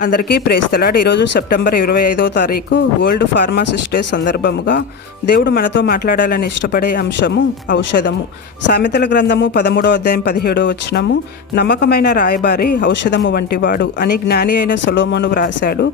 అందరికీ ప్రేస్తలాడ్ ఈరోజు సెప్టెంబర్ ఇరవై ఐదో తారీఖు వరల్డ్ ఫార్మాసిస్ట్ డే సందర్భముగా దేవుడు మనతో మాట్లాడాలని ఇష్టపడే అంశము ఔషధము. సామెతల గ్రంథము పదమూడో అధ్యాయం పదిహేడో వచనము నమ్మకమైన రాయబారి ఔషధము వంటివాడు అని జ్ఞాని అయిన సొలోమోను వ్రాశాడు.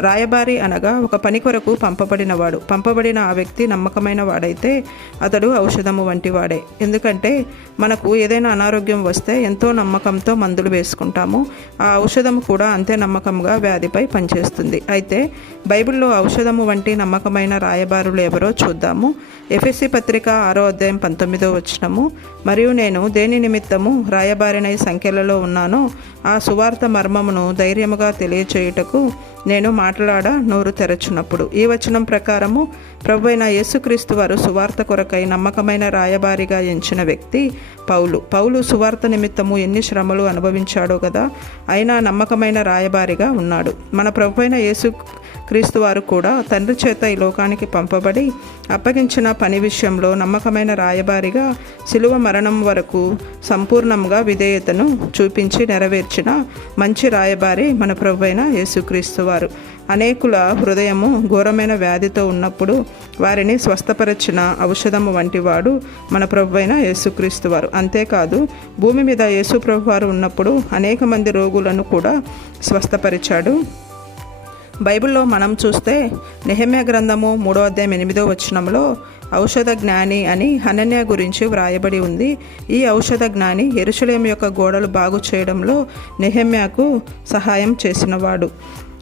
రాయబారి అనగా ఒక పని కొరకు పంపబడినవాడు. పంపబడిన ఆ వ్యక్తి నమ్మకమైన వాడైతే అతడు ఔషధము వంటివాడే. ఎందుకంటే మనకు ఏదైనా అనారోగ్యం వస్తే ఎంతో నమ్మకంతో మందులు వేసుకుంటాము. ఆ ఔషధము కూడా అంతే నమ్మకం నమ్మకంగా వ్యాధిపై పనిచేస్తుంది. అయితే బైబిల్లో ఔషధము వంటి నమ్మకమైన రాయబారులు ఎవరో చూద్దాము. ఎఫ్ఎస్సి పత్రిక ఆరో అధ్యాయం పంతొమ్మిదో వచనము. మరియు నేను దేని నిమిత్తము రాయబారినై సంఖ్యలలో ఉన్నానో ఆ సువార్త మర్మమును ధైర్యముగా తెలియచేయుటకు నేను మాట్లాడ నోరు తెరచున్నప్పుడు ఈ వచనం ప్రకారము ప్రభు అయిన యేసుక్రీస్తు వారు సువార్త కొరకై నమ్మకమైన రాయబారిగా ఎంచిన వ్యక్తి పౌలు. పౌలు సువార్త నిమిత్తము ఎన్ని శ్రమలు అనుభవించాడో కదా అయినా నమ్మకమైన రాయబారిగా ఉన్నాడు. మన ప్రభు అయిన యేసు క్రీస్తు వారు కూడా తండ్రి చేత ఈ లోకానికి పంపబడి అప్పగించిన పని విషయంలో నమ్మకమైన రాయబారిగా శిలువ మరణం వరకు సంపూర్ణంగా విధేయతను చూపించి నెరవేర్చిన మంచి రాయబారి మన ప్రభు అయిన యేసుక్రీస్తు వారు. అనేకుల హృదయము ఘోరమైన వ్యాధితో ఉన్నప్పుడు వారిని స్వస్థపరిచిన ఔషధము వంటివాడు మన ప్రభు అయిన యేసుక్రీస్తు వారు. అంతేకాదు భూమి మీద యేసు ప్రభు వారు ఉన్నప్పుడు అనేక మంది రోగులను కూడా స్వస్థపరిచాడు. బైబిల్లో మనం చూస్తే నెహమ్య గ్రంథము మూడో అధ్యాయం ఎనిమిదో వచనంలో ఔషధ జ్ఞాని అని హనన్య గురించి వ్రాయబడి ఉంది. ఈ ఔషధ జ్ఞాని ఎరుసలేం యొక్క గోడలు బాగు చేయడంలో నెహమ్యాకు సహాయం చేసినవాడు.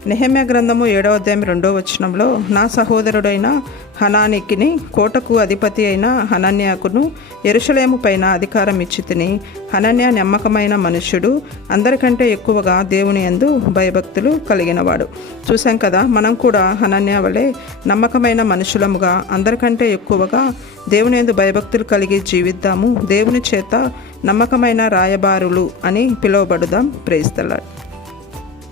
నెహమ్య గ్రంథము ఏడవ అధ్యాయం రెండో వచనంలో నా సహోదరుడైన హనానికిని కోటకు అధిపతి అయిన హనన్యాకును ఎరుషలేము పైన అధికారం ఇచ్చి తిని హనన్య నమ్మకమైన మనుష్యుడు అందరికంటే ఎక్కువగా దేవుని ఎందు భయభక్తులు కలిగినవాడు. చూసాం కదా మనం కూడా హనన్య వలె నమ్మకమైన మనుషులముగా అందరికంటే ఎక్కువగా దేవుని ఎందు భయభక్తులు కలిగి జీవిద్దాము దేవుని చేత నమ్మకమైన రాయబారులు అని పిలువబడుదాం. ప్రేస్తలాడు